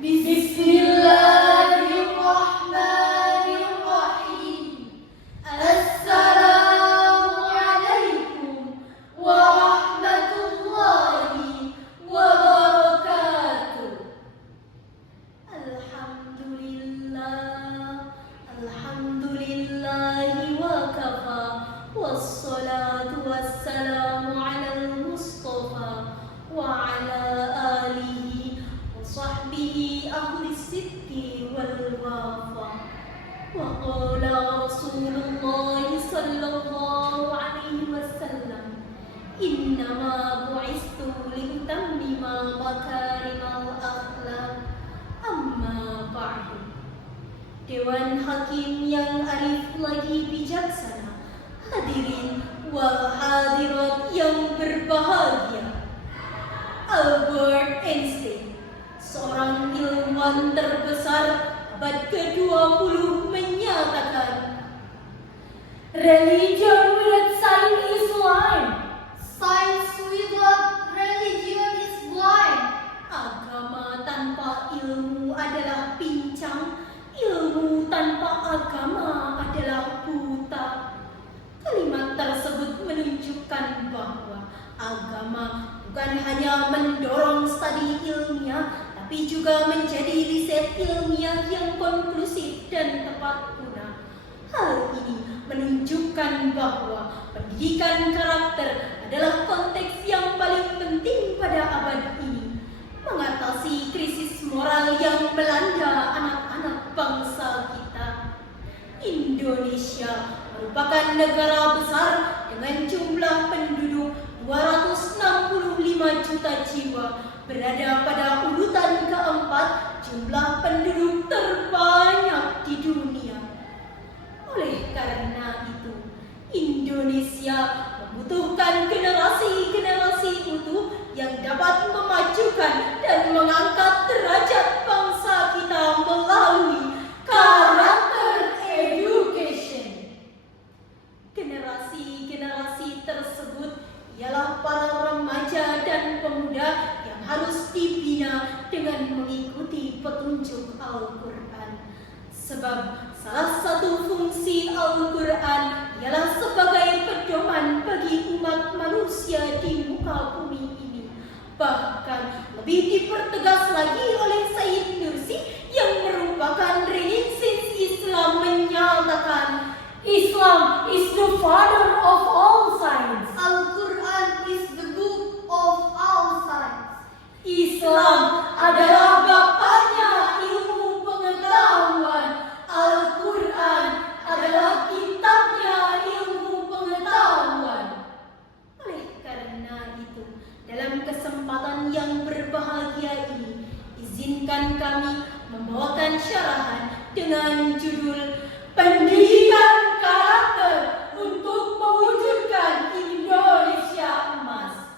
Bismillahirrahmanirrahim. Assalamualaikum warahmatullahi wabarakatuh. Alhamdulillahi wa kafa, wassalatu wassalamu alal mustafa wa ala alihi wa sahbihi ahli sidqi wal wafa. Wa qala Rasulullah sallallahu alaihi wasallam, innama bu'istu liutammima makarimal akhlaq. Amma ba'du. Dewan Hakim yang arif lagi bijaksana, hadirin wal hadirat yang berbahagia. Albert Einstein, seorang ilmuwan terbesar abad ke-20, menyatakan, religion without science is blind. Science without religion is blind. Agama tanpa ilmu adalah pincang, ilmu tanpa agama adalah buta. Kalimat tersebut menunjukkan bahwa agama bukan hanya mendorong studi ilmiah, tapi juga menjadi riset ilmiah yang konklusif dan tepat guna. Hal ini menunjukkan bahwa pendidikan karakter adalah konteks yang paling penting pada abad ini, mengatasi krisis moral yang melanda anak-anak bangsa kita. Indonesia merupakan negara besar dengan jumlah penduduk 265 juta jiwa, berada pada urutan keempat jumlah penduduk terbanyak di dunia. Oleh karena itu, Indonesia membutuhkan generasi-generasi utuh yang dapat memajukan dan mengangkat derajat bangsa kita melalui karakter education. Generasi-generasi tersebut ialah para remaja dan pemuda yang harus dibina dengan mengikuti petunjuk Al-Quran. Sebab salah satu fungsi Al-Quran ialah sebagai pedoman bagi umat manusia di muka bumi ini. Bahkan lebih dipertegas lagi oleh Sayyid Nursi yang merupakan renaissance Islam, menyatakan, Islam is the father of all science. Al-Quran is the book of all science. Islam adalah bapaknya ilmu pengetahuan. Al-Quran adalah kitabnya ilmu pengetahuan. Oleh karena itu, dalam kesempatan yang berbahagia ini, izinkan kami membawakan syarahan dengan judul Pendidikan Karakter untuk Mewujudkan Indonesia Emas,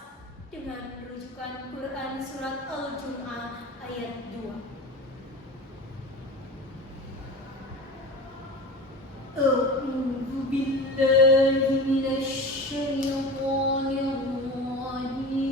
dengan rujukan Quran Surat Al-Jum'ah ayat 2. A'udzu billahi minasy syaithanir rajim.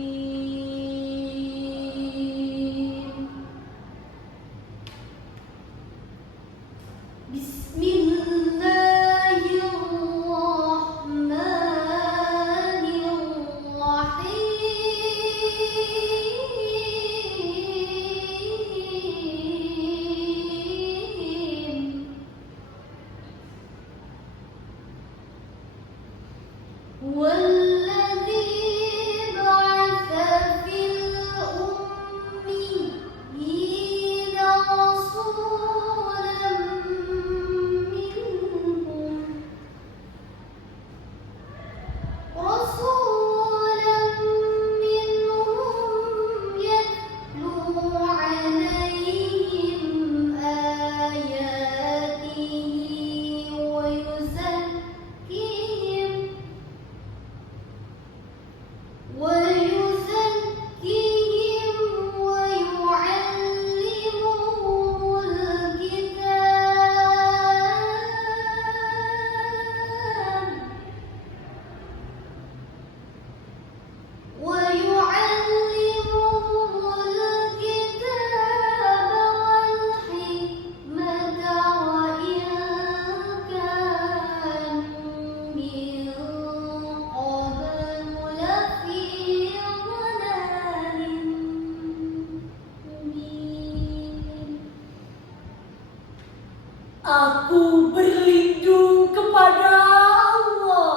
Aku berlindung kepada Allah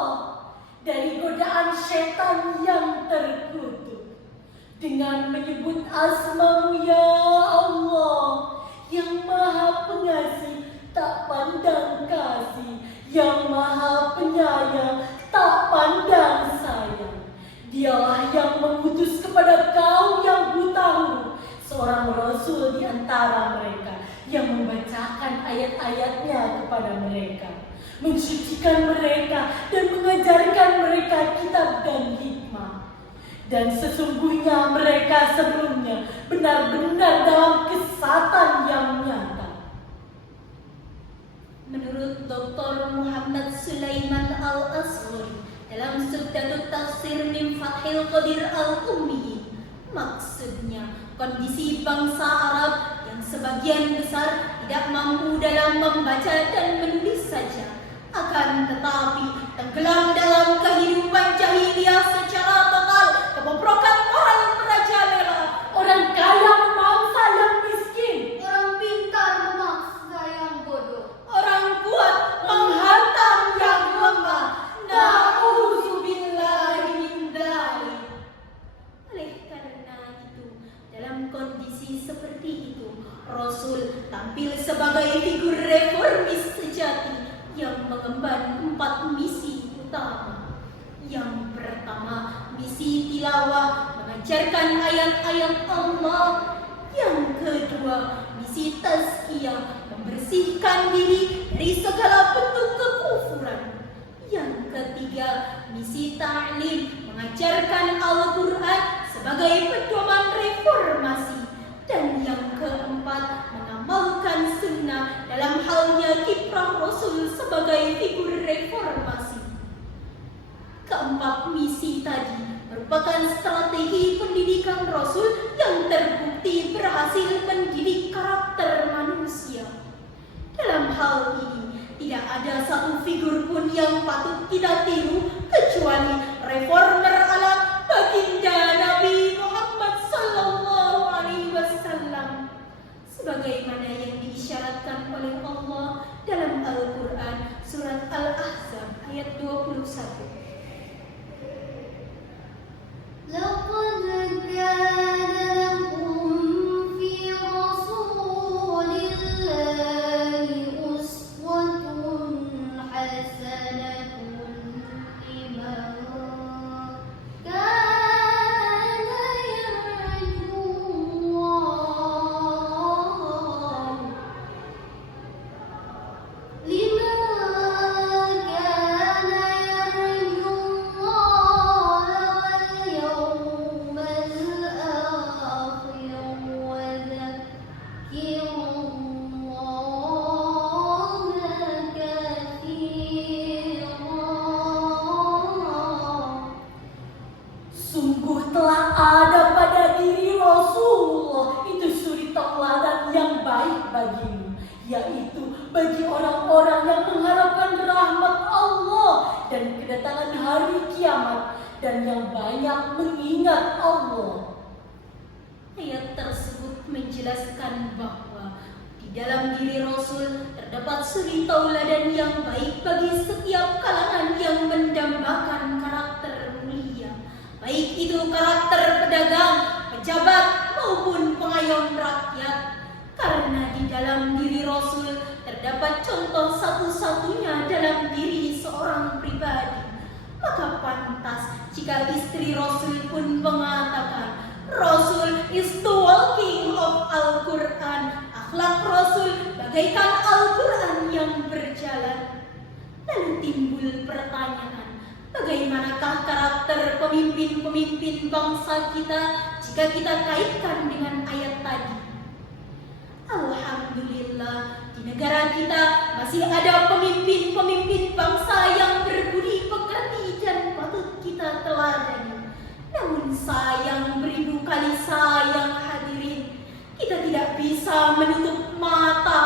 dari godaan setan yang terkutuk dengan menyebut asma-Mu ya Allah yang Maha Pengasih tak pandang kasih, yang Maha Penyayang tak pandang sayang. Dialah yang mengutus kepada kaum yang buta huruf seorang Rasul di antara mereka yang membacakan ayat-ayatnya kepada mereka, mensucikan mereka dan mengajarkan mereka kitab dan hikmah. Dan sesungguhnya mereka sebelumnya benar-benar dalam kesesatan yang nyata. Menurut Dr. Muhammad Sulaiman Al-Asghari dalam Subdatut Tafsir min Fathil Qadir Al-Ummi, maksudnya kondisi bangsa Arab yang sebagian besar tidak mampu dalam membaca dan menulis saja, akan tetapi tenggelam dalam kehidupan jahiliyah secara total, kebobrokan moral merajalela, orang kaya memaksa yang miskin, orang pintar memaksa yang bodoh, orang kuat menghantam yang lemah. Na'udzubillahi min dzalik. Oleh karena itu, dalam kondisi seperti itu, Rasul tampil sebagai figur reformis sejati yang mengemban 4 misi utama. Yang pertama, misi tilawah, mengajarkan ayat-ayat Allah. Yang kedua, misi tazkiyah, membersihkan diri dari segala bentuk kekufuran. Yang ketiga, misi ta'lim, mengajarkan Al-Quran sebagai pedoman reformasi. Dan yang keempat, mengamalkan sunnah dalam halnya kiprah Rasul sebagai figur reformasi. Keempat misi tadi merupakan strategi pendidikan Rasul yang terbukti berhasil mendidik karakter manusia. Dalam hal ini, tidak ada satu figur pun yang patut kita tiru kecuali reformer alam baginda Nabi Muhammad SAW, sebagaimana yang diisyaratkan oleh Allah dalam Al-Quran surat Al-Ahzab ayat 21. لقد كان لكم في رسول الله أسوة حسنة لمن كان يرجو الله واليوم الآخر وذكر الله كثيرا. Sungguh telah ada pada diri Rasulullah itu suri tauladan yang baik bagimu, yaitu bagi orang-orang yang mengharapkan rahmat Allah dan kedatangan hari kiamat dan yang banyak mengingat Allah. Ayat tersebut menjelaskan bahwa di dalam diri Rasul terdapat suri tauladan yang baik bagi setiap kalangan yang mendambakan karakter mulia, baik itu karakter pedagang, pejabat maupun pengayom rakyat. Karena di dalam diri Rasul terdapat contoh satu-satunya dalam diri seorang pribadi, maka pantas jika istri Rasul pun mengatakan, Rasul is the walking of Al-Quran, akhlak Rasul bagaikan Al-Quran yang berjalan. Lalu timbul pertanyaan, bagaimanakah karakter pemimpin-pemimpin bangsa kita jika kita kaitkan dengan ayat tadi? Alhamdulillah, di negara kita masih ada pemimpin-pemimpin bangsa yang berbudi pekerti dan patut kita teladani. Namun sayang, beribu kali sayang hadirin, kita tidak bisa menutup mata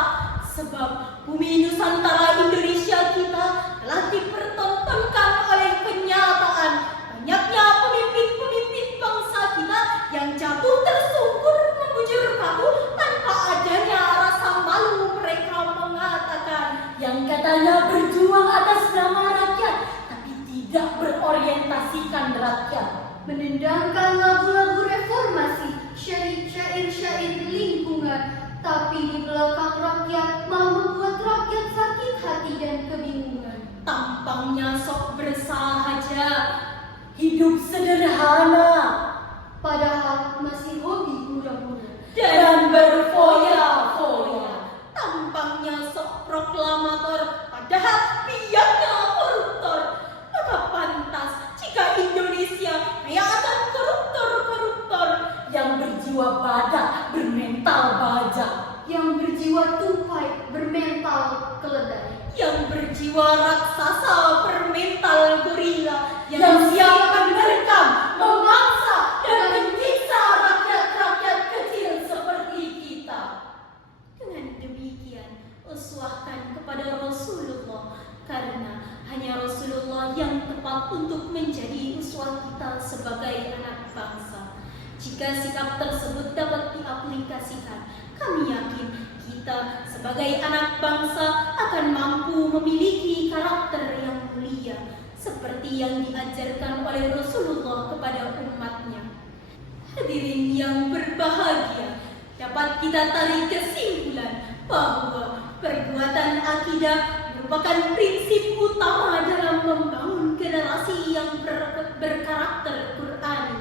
sebab bumi Nusantara Indonesia kita telah dipertontonkan oleh kenyataan banyaknya pemimpin-pemimpin bangsa kita yang jatuh tersungkur membujur kaku tanpa adanya rasa malu. Mereka mengatakan, syair-syair lingkungan, tapi di belakang rakyat malah membuat rakyat sakit hati dan kebingungan. Tampangnya sok bersahaja, hidup sederhana, Padahal masih hobi hura-hura. dan berfoya-foya. Tampangnya sok proklamator, padahal piyaknya koruptor. Maka pantas jika Indonesia kaya akan koruptor-koruptor yang berjiwa badak, bermental baja, Yang berjiwa tupai, bermental keledai. yang berjiwa raksasa, bermental gorila, yang siap menerkam, memaksa, dan menyiksa rakyat-rakyat kecil seperti kita. Dengan demikian, uswahkan kepada Rasulullah, karena hanya Rasulullah yang tepat untuk menjadi uswah kita sebagai anak bangsa. Jika sikap tersebut dapat diaplikasikan, kami yakin kita sebagai anak bangsa akan mampu memiliki karakter yang mulia seperti yang diajarkan oleh Rasulullah kepada umatnya. Hadirin yang berbahagia, dapat kita tarik kesimpulan bahwa perbuatan akidah merupakan prinsip utama dalam membangun generasi yang berkarakter Qur'ani.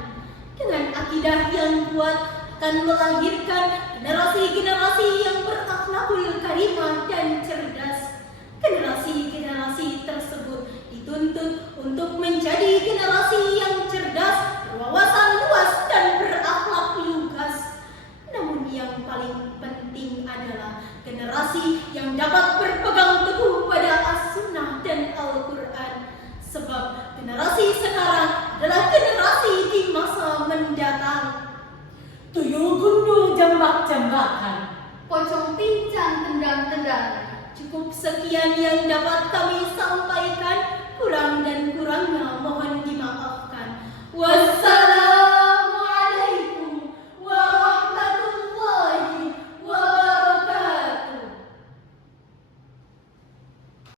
Dengan akidah yang kuat akan melahirkan generasi-generasi yang berakhlakul karimah dan cerdas. Generasi-generasi tersebut dituntut untuk menjadi generasi yang cerdas, berwawasan luas, dan berakhlak lugas. Namun yang paling penting adalah generasi yang dapat berpegang teguh pada As-Sunnah dan Al-Quran. Sebab generasi sekarang adalah generasi di masa mendatang. Tuyul gundul jambak-jambakan, Pocong pincang tendang-tendangan. cukup sekian yang dapat kami sampaikan.